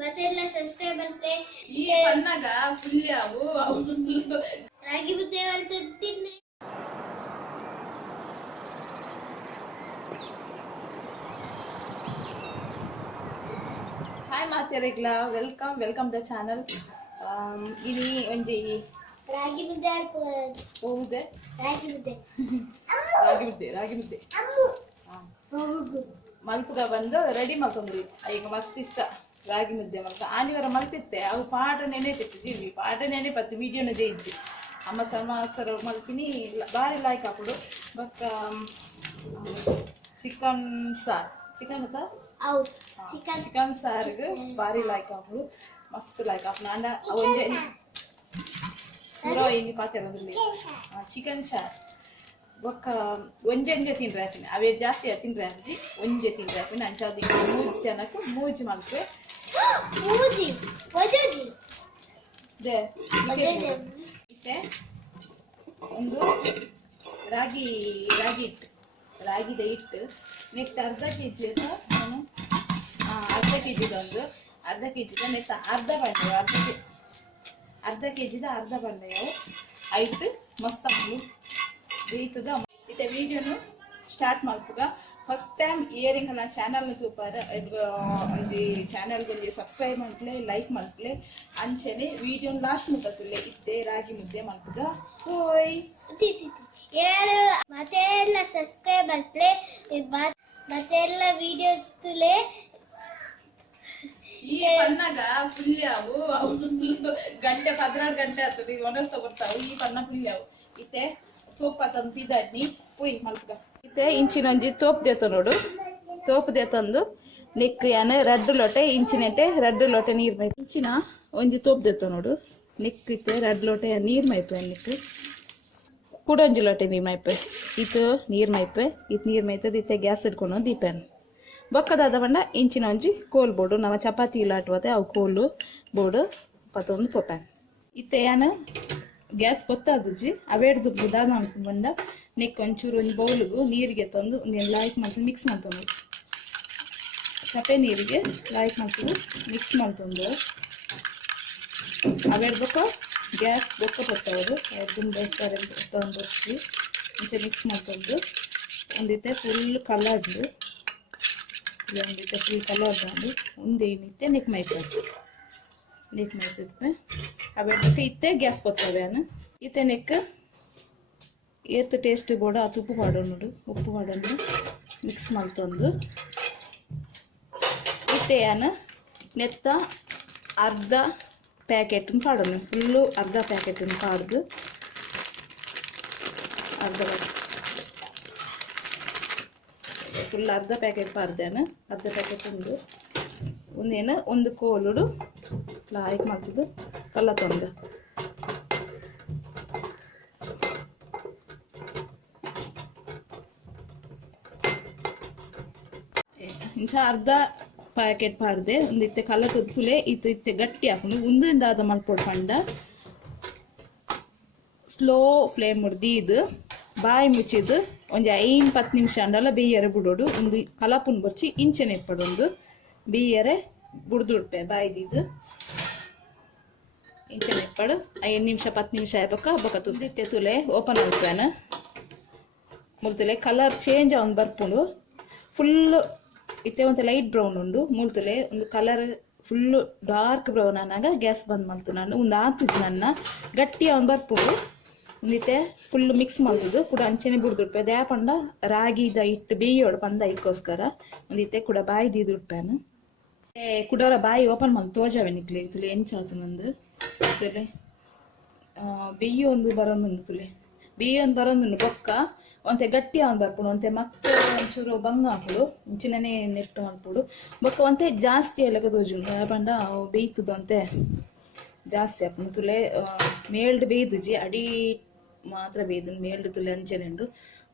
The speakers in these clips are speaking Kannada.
ಮತ್ತೆ ಎಲ್ಲ ಸಬ್ಸ್ಕ್ರೈಬ್ ಅಂತೆ ಈ ಪನ್ನಗ ಫುಲ್ ಯಾವು ರಾಗಿ ಮುದ್ದೆ ಅಂತ ತಿನ್ನಿ. ಹಾಯ್ ಮಾತೆರೆಗ್ಲ ವೆಲ್ಕಮ್ ದ ಚಾನಲ್. ini ಒಂಜಿ ರಾಗಿ ಮುದ್ದೆ ಹೋಗುದೆ ರಾಗಿ ಮುದ್ದೆ ಮಲ್ಪುಗ ಬಂದು ರೆಡಿ ಮಾಡ್ಕೊಂಡ್ರಿ. ಈಗ ಮಸ್ತ್ ಇಷ್ಟ ರಾಗಿ ಮುದ್ದೆ ಮಲ್ಕ ಆನಿವರ ಮಲ್ತಿತ್ತೆ ಅವು ಪಾಟ ನೆನೆಪಿತ್ತು ಜೀವಿ ಪಾಟ ನೆನೆಪತ್ತು ವಿಡಿಯೋನದೇ ಇಜ್ಜಿ ಅಮ್ಮ ಸಮಾಸರ ಮಲ್ತೀನಿ ಭಾರಿ ಲಾಯ್ಕ್ ಹಾಕೊಡು ಬಕ್ಕ ಚಿಕನ್ ಸಾರ್ ಚಿಕನ್ ಚಿಕನ್ ಸಾರ್ಗೆ ಭಾರಿ ಲಾಯ್ಕ್ ಹಾಕೊಡು ಮಸ್ತ್ ಲಾಯ್ಕ್ ಹಾಕೋಣ ಅಂಡ ಒಂದೇ ಪೂರ ಹಿಂಗೆ ಪಾತ್ರೆ ಚಿಕನ್ ಸಾರ್ ಒಕ್ಕ ಒಂಜೆ ತಿನ್ರೆ ಹಾಕಿನಿ ಅವೇ ಜಾಸ್ತಿ ತಿನ್ರೆ ಅಜ್ಜಿ ಒಂಜೆ ತಿನ್ರೆ ಹಾಕಿನಿ ಅಂಚಾದಿ 3 ಜನಕ್ಕೆ ಮೂಜಿ ಮಲ್ಪೆ ಮತ್ತೆ ಒಂದು ರಾಗಿ ಹಿಟ್ಟು ನೆಕ್ಸ್ಟ್ ಅರ್ಧ ಕೆಜಿ ನಾನು ಅರ್ಧ ಕೆಜಿದೊಂದು ಅರ್ಧ ಕೆಜಿದ ನೆಕ್ಸ್ಟ್ ಅರ್ಧ ಕೆಜಿದ ಅರ್ಧ ಬಂದೆವು ಐಟ್ ಮಸ್ತ್ ಬೇಯ್ತದ ಇತ್ತೆ ವಿಡಿಯೋನು ಸ್ಟಾರ್ಟ್ ಮಾಡ್ಪುಗ ಫಸ್ಟ್ ಟೈಮ್ ಇಯರಿಂಗ್ ನನ್ನ ಚಾನಲ್ ತೂಪಾರ ಒಂಜಿ ಚಾನಲ್ ಒಂಜಿ ಸಬ್ಸ್ಕ್ರೈಬ್ ಮಾಡ್ಲೆ ಲೈಕ್ ಮಾಡ್ಲೆ ಅಂಚನೆ ವಿಡಿಯೋ ಲಾಸ್ಟ್ ಮುಟ್ಟುಲೆ ಇತ್ತೆ ರಾಗಿ ಮುದ್ದೆ ಮಾಡ್ಪುಗ ಹೋಯ್ ಮತ್ತೆ ಎಲ್ಲ ಸಬ್ಸ್ಕ್ರೈಬ್ ಮಾಡ್ಲೆ ಮತ್ತೆ ಎಲ್ಲ ವಿಡಿಯೋ ತುಲೆ ಈ ಪನ್ನಗ ಫುಲ್ ಯಾವು ಗಂಟೆ 16 ಗಂಟೆ ಆಗ್ತದೆ ಒಂದಷ್ಟು ಬರ್ತಾವು ಈ ಪನ್ನ ಫುಲ್ ಯಾವು ಇತ್ತೆ ತೋಪ ತಂತಿದ್ದಾಡ್ನಿ ಪುಯ್ ಮಲ್ಪಗ ಇತ್ತೆ ಇಂಚಿನೊಂಜಿ ತೋಪ್ ದೇತ ನೋಡು ತೋಪ್ ದೇತಂದು ನೆಕ್ ಯಾನೆ ರೆಡ್ ಲೋಟೆ ಇಂಚಿನೆಂಟೆ ರೆಡ್ ಲೋಟೆ ನೀರ್ ಮೈಪ್ ಇಂಚಿನ ಒಂಜಿ ತೋಪ್ ದೇತ ನೋಡು ನೆಕ್ ಇತ್ತೆ ರೆಡ್ ಲೋಟೆ ನೀರ್ ಮೈಪೆ ನೆಕ್ ಕೂಡೊಂಜಿ ಲೋಟೆ ನೀರ್ ಮೈಪೆ ಇತ್ತು ನೀರ್ ಮೈಪೆ ಇತ್ತು ನೀರ್ ಮೈತದ ಇತ್ತೆ ಗ್ಯಾಸ್ ಇಟ್ಕೊಂಡು ದೀಪನ್ ಬೊಕ್ಕದಾದ ಬಂಡ ಇಂಚಿನ ಒಂಜಿ ಕೋಲ್ ಬೋರ್ಡು ನಮ್ಮ ಚಪಾತಿ ಇಲ್ಲಾಟುವತ್ತೆ ಅವು ಕೋಲು ಬೋರ್ಡು ಪತ್ತೊಂದು ಪೊಪ್ಯಾನ್ ಇತ್ತೆ ಯಾನ ಗ್ಯಾಸ್ ಪೊತ್ತಾದಜ್ಜಿ ಅವೇಡ್ದು ಬುದಾದ ಅನ್ಕೊಂಡು ಬಂದ ನೆಕ್ ಒಂಚೂರು ಒಂದು ಬೌಲ್ಗು ನೀರಿಗೆ ತಂದು ಲಾಯ್ಕ್ ಮಾಡ್ಕೊಂಡು ಮಿಕ್ಸ್ ಮಾಡ್ತಂದು ಚಪೆ ನೀರಿಗೆ ಲಾಯ್ಕ್ ಮಾಡ್ಕೊಂಡು ಮಿಕ್ಸ್ ಮಾಡ್ತಂದು ಅವೇಡ್ ಬೊಕ್ಕ ಗ್ಯಾಸ್ ಬೊಕ್ಕ ಪೊತ್ತವರು ಅದನ್ನು ಬೇಕಾರೆ ತಂದು ಹಚ್ಚಿ ಮುಂಚೆ ಮಿಕ್ಸ್ ಮಾಡ್ಕೊಂಡು ಒಂದಿತ್ತೆ ಫುಲ್ ಕಲರ್ದು ಒಂದಿತ್ತೆ ಫುಲ್ ಕಲರ್ ಬಂದು ಒಂದೇನಿತ್ತೆ ನೆಕ್ ಮೈತದೆ ಅವೇಡ್ಬೇಕು ಇತ್ತೆ ಗ್ಯಾಸ್ ಬರ್ತವೆ ಇತ್ತೆ ನೆಕ್ ಏತ್ ಟೇಸ್ಟ್ ಬೋಡ ಅದು ಉಪ್ಪು ಮಾಡೋಣ ನೋಡು ಉಪ್ಪು ಮಾಡೋಣ ಮಿಕ್ಸ್ ಮಾಡ್ತಂದು ಇತ್ತೆ ನೆತ್ತ ಅರ್ಧ ಪ್ಯಾಕೆಟನ್ನು ಪಾಡೋಣ ಫುಲ್ಲು ಅರ್ಧ ಪ್ಯಾಕೆಟನ್ನು ಪಾಡ್ದು ಫುಲ್ ಅರ್ಧ ಪ್ಯಾಕೆಟ್ ಪಾಡ್ದೇನು ಅರ್ಧ ಪ್ಯಾಕೆಟ್ ಒಂದೇನು ಒಂದು ಕೋಲುಡು ಲಾಯ್ಕ್ ಮಾಡ್ತಿದ್ದು ಕಲ್ಲ ತೊಂದು ಇಂಚ ಅರ್ಧ ಪ್ಯಾಕೆಟ್ ಪಾಡ್ದೆ ಒಂದಿತ್ತೆ ಕಲ್ಲ ತೊತ್ತುಲೆ ಇತ್ತೆ ಗಟ್ಟಿ ಹಾಕೊಂಡು ಒಂದಿಂದಾದ ಮಲ್ಪೊಡು ಪಂಡ ಸ್ಲೋ ಫ್ಲೇಮ್ ಮುಡ್ದು ಬಾಯಿ ಮುಚ್ಚಿದ್ದು ಒಂಜಿ 5-10 ನಿಮಿಷ ಅಂಡಲ್ಲ ಬೇಯರೆ ಬಿಡೋಡು ಒಂದು ಕಲಪುನ್ ಬರ್ಚಿ ಇಂಚನೆ ಇಪ್ಪಡೊಂದು ಬೇಯರೆ ಬುಡ್ದುಡ್ಪೆ ಬಾಯ್ದಿದ್ದು ಇಂಚನೆ ಇಪ್ಪಡು 5 ನಿಮಿಷ 10 ನಿಮಿಷ ಬೊಕ್ಕ ತುದಿತ್ತೆ ತುಲೆ ಓಪನ್ ಆಗ್ತಾನೆ ಮುಲ್ತುಲೆ ಕಲರ್ ಚೇಂಜ್ ಅವನ್ ಬರ್ಪುಂಡು ಫುಲ್ಲು ಇತ್ತೆ ಒಂದು ಲೈಟ್ ಬ್ರೌನ್ ಉಂಡು ಮುಲ್ತುಲೆ ಒಂದು ಕಲರ್ ಫುಲ್ಲು ಡಾರ್ಕ್ ಬ್ರೌನ್ ಅನ್ನಾಗ ಗ್ಯಾಸ್ ಬಂದ್ ಮಾಡ್ತು ನಾನು ಒಂದು ಆತುಜ್ ನನ್ನ ಗಟ್ಟಿ ಅವನ್ ಬರ್ಪುಂಡು ಒಂದಿತ್ತೆ ಫುಲ್ ಮಿಕ್ಸ್ ಮಾಡ್ತದ್ದು ಕೂಡ ಅಂಚೆನೆ ಬುಡ್ದುಡ್ಪೆ ದ್ಯಾ ಪಂಡ ರಾಗಿದ ಇಟ್ಟು ಬೇಯೋಡು ಪಂದ ಇದಕ್ಕೋಸ್ಕರ ಒಂದಿತ್ತೆ ಕೂಡ ಬಾಯಿ ದೀದುಡ್ಪೇನು ಕುಡೋರ ಬಾಯಿ ಓಪನ್ ಮಾಡಿ ತೋಜಾವೆ ನಿಕ್ಲೆ ತುಲೆ ಎಂಚಾತು ನಂದು ತುಲೆ ಬೆಯ್ಯೋ ಒಂದು ಬರೋಂದುಂಡು ತುಲೆ ಬೆಯ್ಯೋ ಒಂದು ಬರೋಂದುಂಡು ಬೊಕ್ಕ ಒಂತೆ ಗಟ್ಟಿ ಅವನ್ ಬರ್ಪುಡು ಒಂತೆ ಮತ್ತೆ ಒಂಚೂರು ಬಂಗ ಹಾಕುಡು ಇಂಚಿನೇ ನೆಟ್ಟು ಮಾಡ್ಪುಡು ಬೊಕ್ಕ ಒಂತೆ ಜಾಸ್ತಿ ಎಲ್ಲ ತೋಜುಂಡು ಪಂಡ ಬೇಯ್ತದು ಅಂತೆ ಜಾಸ್ತಿ ಹಾಕೊಂಡು ತುಲೆ ಮೇಲ್ಡ್ ಬೇಯ್ದುಜಿ ಅಡಿ ಮಾತ್ರ ಬೇಯ್ದು ಮೇಲ್ಡ್ ತುಲೆ ಅಂಚೆನೆ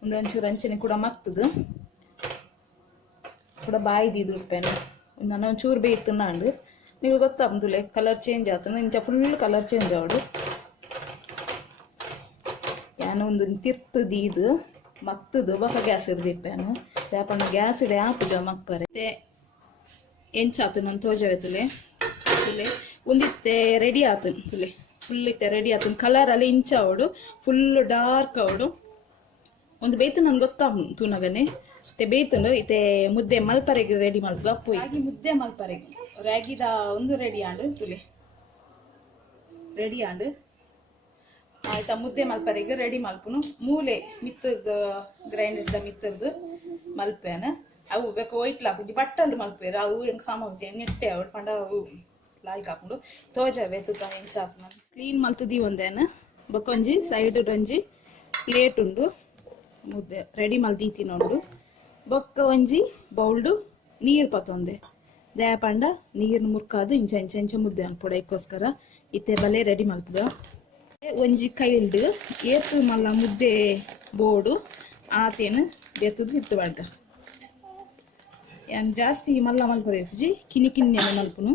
ಉಂಡು ಒಂಚೂರು ಅಂಚೆನೆ ಕೂಡ ಮತ್ತದು ಕೂಡ ಬಾಯಿ ದೀದುಡ್ಪೇನೆ ನಾನು ಒಂಚೂರು ಬೇಯ್ತು ನಾಂಡು ನೀವು ಗೊತ್ತಾಗ್ದುಲೆ ಕಲರ್ ಚೇಂಜ್ ಆಯ್ತು ಇಂಚ ಫುಲ್ ಕಲರ್ ಚೇಂಜ್ ಆವಡು ಯಾನು ಒಂದು ತಿರ್ತು ದೀದು ಮತ್ತದು ಬೊಕ್ಕ ಗ್ಯಾಸ್ ಇರ್ದಿಪ್ಪೇನು ತ್ಯಾಪಣ್ಣ ಗ್ಯಾಸ್ ಇಡೆ ಆಪುಜ ಮಕ್ಪರೆ ಎಂಚಾತು ನಾನು ತೋಜಾವೆತುಲೆ ತುಲೆ ಒಂದಿತ್ತೆ ರೆಡಿ ಆತನ್ ತುಲೆ ಫುಲ್ ಇತ್ತೆ ರೆಡಿ ಆತನ್ ಕಲರ್ ಅಲ್ಲಿ ಇಂಚ ಅವಡು ಫುಲ್ ಡಾರ್ಕ್ ಅವಡು ಒಂದು ಬೇಯ್ತು ನನ್ಗೆ ಗೊತ್ತಾಗ ತೂನಗನೆ ಇತ್ತೆ ಬೇಯ್ತುಂಡು ಇತ್ತೆ ಮುದ್ದೆ ಮಲ್ಪರೆಗೆ ರೆಡಿ ಮಾಡುದು ಅಪ್ಪು ರಾಗಿ ಮುದ್ದೆ ಮಲ್ಪರೆಗೆ ರಾಗಿದ ಒಂದು ರೆಡಿ ಆಂಡು ತುಲೆ ರೆಡಿ ಆಂಡು ಆಯ್ತಾ ಮುದ್ದೆ ಮಲ್ಪರೆಗೆ ರೆಡಿ ಮಲ್ಪುನು ಮೂಲೆ ಮಿತ್ತದ ಗ್ರೈಂಡರ್ದ ಮಿತ್ತರ್ದು ಮಲ್ಪೇನ ಅವು ಬೇಕು ಒಯ್ಟ್ಲ ಹಾಕಿ ಬಟ್ಟಲು ಮಲ್ಪೇರು ಅವು ಹೆಂಗೆ ಸಾಮಾನು ನೆಟ್ಟೆ ಅವಳು ಪಂಡ ಅವು ಲಾಯ್ಕ್ ಹಾಕೊಂಡು ತೋಜವೆ ತುಕ ಹೆಂಚ ಹಾಕೊಂಡು ಕ್ಲೀನ್ ಮಲ್ತದಿ ಒಂದೇನ ಬೊಕೊಂಜಿ ಸೈಡ್ ಒಂಜಿ ಪ್ಲೇಟ್ ಉಂಡು ಮುದ್ದೆ ರೆಡಿ ಮಲ್ದೀತಿನೊಂಡು ಬೊಕ್ಕ ಒಂಜಿ ಬೌಲ್ಡು ನೀರು ಪತ್ತೊಂದೆ ದಯ ಪಂಡ ನೀರು ಮುರ್ಕಾದು ಇಂಚ ಇಂಚ ಇಂಚ ಮುದ್ದೆ ಅನ್ಪೊಡ ಇದಕ್ಕೋಸ್ಕರ ಇತ್ತೆ ಬಲೆ ರೆಡಿ ಮಲ್ಪುಗ ಒಂಜಿ ಕೈಲ್ಡ್ ಏತು ಮಲ್ಲ ಮುದ್ದೆ ಬೋಡು ಆತೇನು ಬೆತ್ತದು ಇತ್ತು ಬಾಡ್ಗ ಯಾನ್ ಜಾಸ್ತಿ ಮಲ್ಲ ಮಲ್ಪರೆ ಉಪ್ಪುಜಿ ಕಿನ್ನೆನೆ ಮಲ್ಪುನು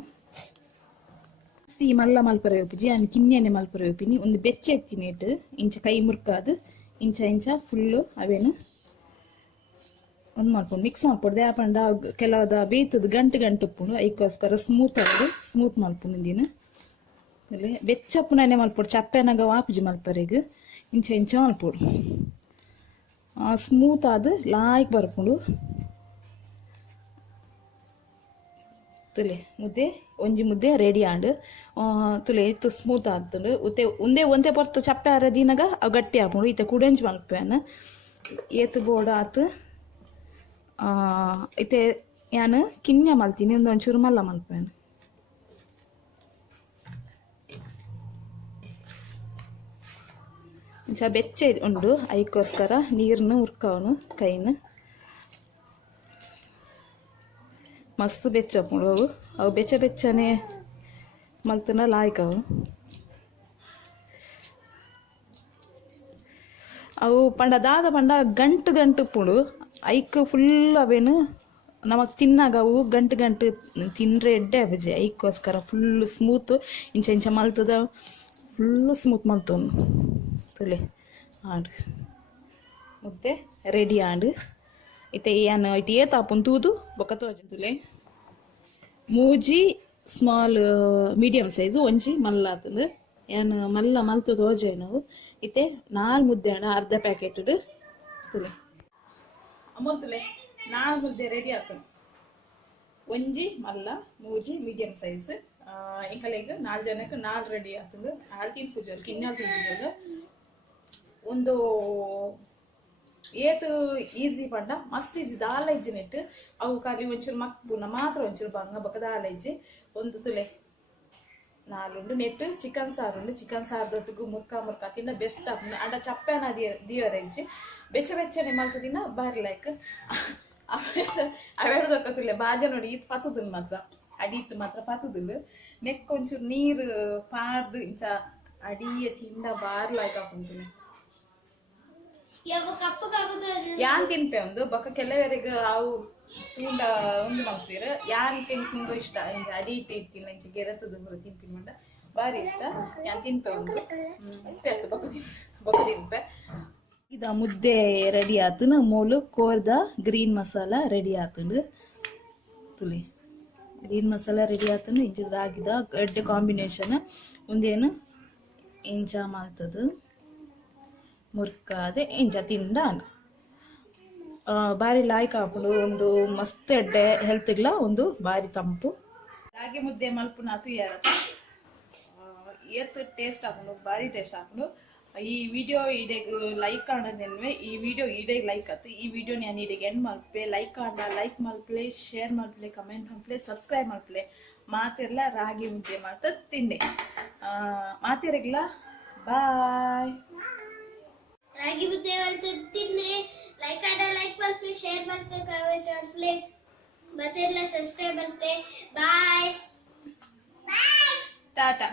ಜಾಸ್ತಿ ಮಲ್ಲ ಮಲ್ಪರೆ ಉಪ್ಪುಜಿ ಯಾನ್ ಕಿನ್ನೆನೆ ಮಲ್ಪರೆ ಉಪ್ಪಿನಿ ಒಂದು ಬೆಚ್ಚ ಎತ್ತಿನಿ ಇಟ್ಟು ಇಂಚ ಕೈ ಮುರ್ಕಾದು ಇಂಚ ಇಂಚ ಫುಲ್ಲು ಅವೇನು ಒಂದು ಮಾಡ್ಕೊಂಡು ಮಿಕ್ಸ್ ಮಾಡ್ಕೊಡ್ದೆ ಆ ಪಂಡ ಕೆಲವದ ಬೇಯ್ತದ ಗಂಟು ಉಪ್ಪುಂಡು ಅದಕ್ಕೋಸ್ಕರ ಸ್ಮೂತ್ ಆಗೋದು ಸ್ಮೂತ್ ಮಲ್ಪುನು ಇಂದಿನ ಆಮೇಲೆ ಬೆಚ್ಚಪ್ಪನೇ ಮಲ್ಪೊಡು ಚಪ್ಪೆನಾಗ ವಾಪುಜಿ ಮಲ್ಪರೆಗೆ ಇಂಚ ಇಂಚ ಮಲ್ಪೊಡು ಸ್ಮೂತ್ ಆದ ಲಾಯ್ಕ್ ಬರ್ಪುಂಡು ತುಲೆ ಮುದ್ದೆ ಒಂಜಿ ಮುದ್ದೆ ರೆಡಿ ಆಂಡು ತುಲೆ ಇತ್ತು ಸ್ಮೂತ್ ಆತುಂಡು ಉತ್ತೆ ಒಂದೇ ಪೊರ್ತು ಚಪ್ಪೆ ಅರದಿನಾಗ ಅವು ಗಟ್ಟಿ ಹಾಕೊಂಡು ಇತ್ತೆ ಕುಡೆಂಚ್ ಮಲ್ಪೇನ ಏತು ಬೋರ್ಡ್ ಆತು ಇತ್ತೆ ಯಾನು ಕಿನ್ನೆ ಮಲ್ತೀನಿ ಒಂಚೂರು ಮಲ್ಲ ಮಲ್ಪೇನ ಇಂಚ ಬೆಚ್ಚ ಉಂಡು ಅದಕ್ಕೋಸ್ಕರ ನೀರನ್ನು ಉರ್ಕವನು ಕೈನ ಮಸ್ತ್ ಬೆಚ್ಚಪ್ಪುಂಡು ಅವು ಬೆಚ್ಚನೆ ಮಲ್ತನ ಲಾಯ್ಕವು ಅವು ಪಂಡ ದಾದ ಪಂಡ ಗಂಟು ಪುಂಡು ಐಕ್ ಫುಲ್ ಅವೇನು ನಮಗ್ ತಿನ್ನಾಗ ಅವು ಗಂಟು ತಿಂದ್ರೆ ಎಡ್ಡೆ ಅಬಜಿ ಐಕ್ಕೋಸ್ಕರ ಫುಲ್ ಸ್ಮೂತ್ ಇಂಚ ಇಂಚ ಮಲ್ತದ ಫುಲ್ಲು ಸ್ಮೂತ್ ಮಲ್ತವನು ತುಲೆ ಆಂಡು ಮುದ್ದೆ ರೆಡಿ ಆಂಡು ಇತ್ತೆ ಏನು ಇಟ್ಟು ಏತಾಪುನ್ ತೂದು ಬೊಕ್ಕ ತೋಜಿ ತುಲೆ ಮೂಜಿ ಸ್ಮಾಲ್ ಮೀಡಿಯಮ್ ಸೈಜು ಒಂಜಿ ಮಲ್ಲ ಆತಂದು ಏನು ಮಲ್ಲ ಮಲ್ತು ತೋಜೆ ನಾವು ಇತ್ತೆ 4 ಮುದ್ದೆ ಅಣ್ಣ ಅರ್ಧ ಪ್ಯಾಕೆಟ್ ತುಲೆ ಅಮ್ಮ ತುಲೆ 4 ಮುದ್ದೆ ರೆಡಿ ಆತನು ಒಂಜಿ ಮಲ್ಲ ಮೂಜಿ ಮೀಡಿಯಮ್ ಸೈಜ್ ಇಂಕಲೆಗ್ 4 ಜನಕ್ಕೆ 4 ರೆಡಿ ಆತಂದು 4 ತಿನ್ ಪೂಜಲ್ ಕಿನ್ಯಾಲ್ ತಿನ್ ಪೂಜಲ್ ಒಂದು ಏತು ಈಸಿ ಪಂಡ ಮಸ್ತ್ ಈಸಿ ದಾಲ ಇಜ್ಜಿ ನೆಟ್ಟು ಅವು ಖಾಲಿ ಒಂಚೂರು ಮಕ್ಬುನ ಮಾತ್ರ ಒಂಚೂರು ಬಂಗ ಬೊಕ್ಕ ದಾಲ ಇಜ್ಜಿ ಒಂದು ತುಲೆ 4 ನೆಟ್ಟು ಚಿಕನ್ ಸಾರು ಉಂಡು ಚಿಕನ್ ಸಾರದೊಟ್ಟಿಗೂ ಮುರ್ಕ ತಿನ್ನ ಬೆಸ್ಟ್ ಆಪುಂಡು ಅಂಡ ಚಪ್ಪೆನ ದಿವರ ಇಜ್ಜಿ ಬೆಚ್ಚನೆ ಮಲ್ತು ತಿನ್ನ ಬಾರಿ ಲೈಕ್ ಅವೆಡ್ದೊಕ್ಕ ತುಲೆ ಬಾಜ ನೋಡಿ ಇದು ಪತ್ತುದಿಲ್ಲ ಮಾತ್ರ ಅಡಿಟ್ಟು ಮಾತ್ರ ಪತ್ತುದಿಲ್ಲ ನೆಕ್ ಒಂಚೂರು ನೀರು ಪಾರ್ದು ಇಂಚ ಅಡಿಯ ತಿಂಡ ಬಾರಿ ಲೈಕ್ ಆಪುಂಡು ಯಾನ್ ತಿನ್ಪೆ ಒಂದು ಬೊಕ್ಕ ಕೆಲವರಿಗೆ ಅವು ತೂಂಡ ಒಂದು ಮಲ್ಪೀರು ಯಾರಿಗೆ ತುಂಬ ಇಷ್ಟ ಹಿಂಗೆ ಅಡಿ ಇಟ್ಟಿರ್ತೀನಿ ಇಂಚೆ ಗೆರತದ ತಿನ್ಪಿನ ಮಂಡ ಬಾರಿ ಇಷ್ಟ ಯಾನ್ ತಿನ್ಪೆ ಒಂದು ಬೊಕ್ಕ ತಿನ್ಪೆ ಇದ ಮುದ್ದೆ ರೆಡಿ ಆತನು ಮೂಲು ಕೋರ್ದ ಗ್ರೀನ್ ಮಸಾಲ ರೆಡಿ ಆತುಂಡು ತುಲಿ ಗ್ರೀನ್ ಮಸಾಲ ರೆಡಿ ಆತನು ಇಂಚ ರಾಗಿದ ಎಡ್ಡೆ ಕಾಂಬಿನೇಷನ್ ಒಂದೇನು ಇಂಚ ಮಾಲ್ತದು ಮುರ್ಕಾದೆ ಇಂಚ ತಿಂಡ ಬಾರಿ ಲಾಯ್ಕ್ ಹಾಕೊಂಡು ಒಂದು ಮಸ್ತ್ ಎಡ್ಡೆ ಹೆಲ್ತ್ಗ್ಲ ಒಂದು ಬಾರಿ ತಂಪು ರಾಗಿ ಮುದ್ದೆ ಮಲ್ಪುನಾತು ಏತ್ ಟೇಸ್ಟ್ ಹಾಕೊಂಡು ಬಾರಿ ಟೇಸ್ಟ್ ಹಾಕೊಂಡು ಈ ವಿಡಿಯೋ ಈಡೆಗ್ ಲೈಕ್ ಆಂಡನೆನ್ವೆ ಈ ವಿಡಿಯೋ ಈಡೆಗ್ ಲೈಕ್ ಆತು ಈ ವಿಡಿಯೋ ನಾನು ಈಡೆಗ್ ಎಂಡ್ ಮಲ್ಪೆ ಲೈಕ್ ಮಲ್ಪಲೆ ಶೇರ್ ಮಲ್ಪಲೆ ಕಮೆಂಟ್ ಮಲ್ಪಲೆ ಸಬ್ಸ್ಕ್ರೈಬ್ ಮಲ್ಪಲೆ ಮಾತಿರ್ಲ ರಾಗಿ ಮುದ್ದೆ ಮಾಡ್ತ ತಿಂದೆ ಮಾತಿರಗ್ಲ ಬಾಯ್ ರಾಗಿ ಮುದ್ದೆ ತಿನ್ನಿ ಲೈಕ್ ಮಲ್ಪಲೆ ಶೇರ್ ಮಲ್ಪಲೆ ಕಮೆಂಟ್ ಮಲ್ಪಲೆ ಮಾತಿರ್ಲ ಸಬ್ಸ್ಕ್ರೈಬ್ ಮಲ್ಪಲೆ ಬಾಯ್ ಟಾಟಾ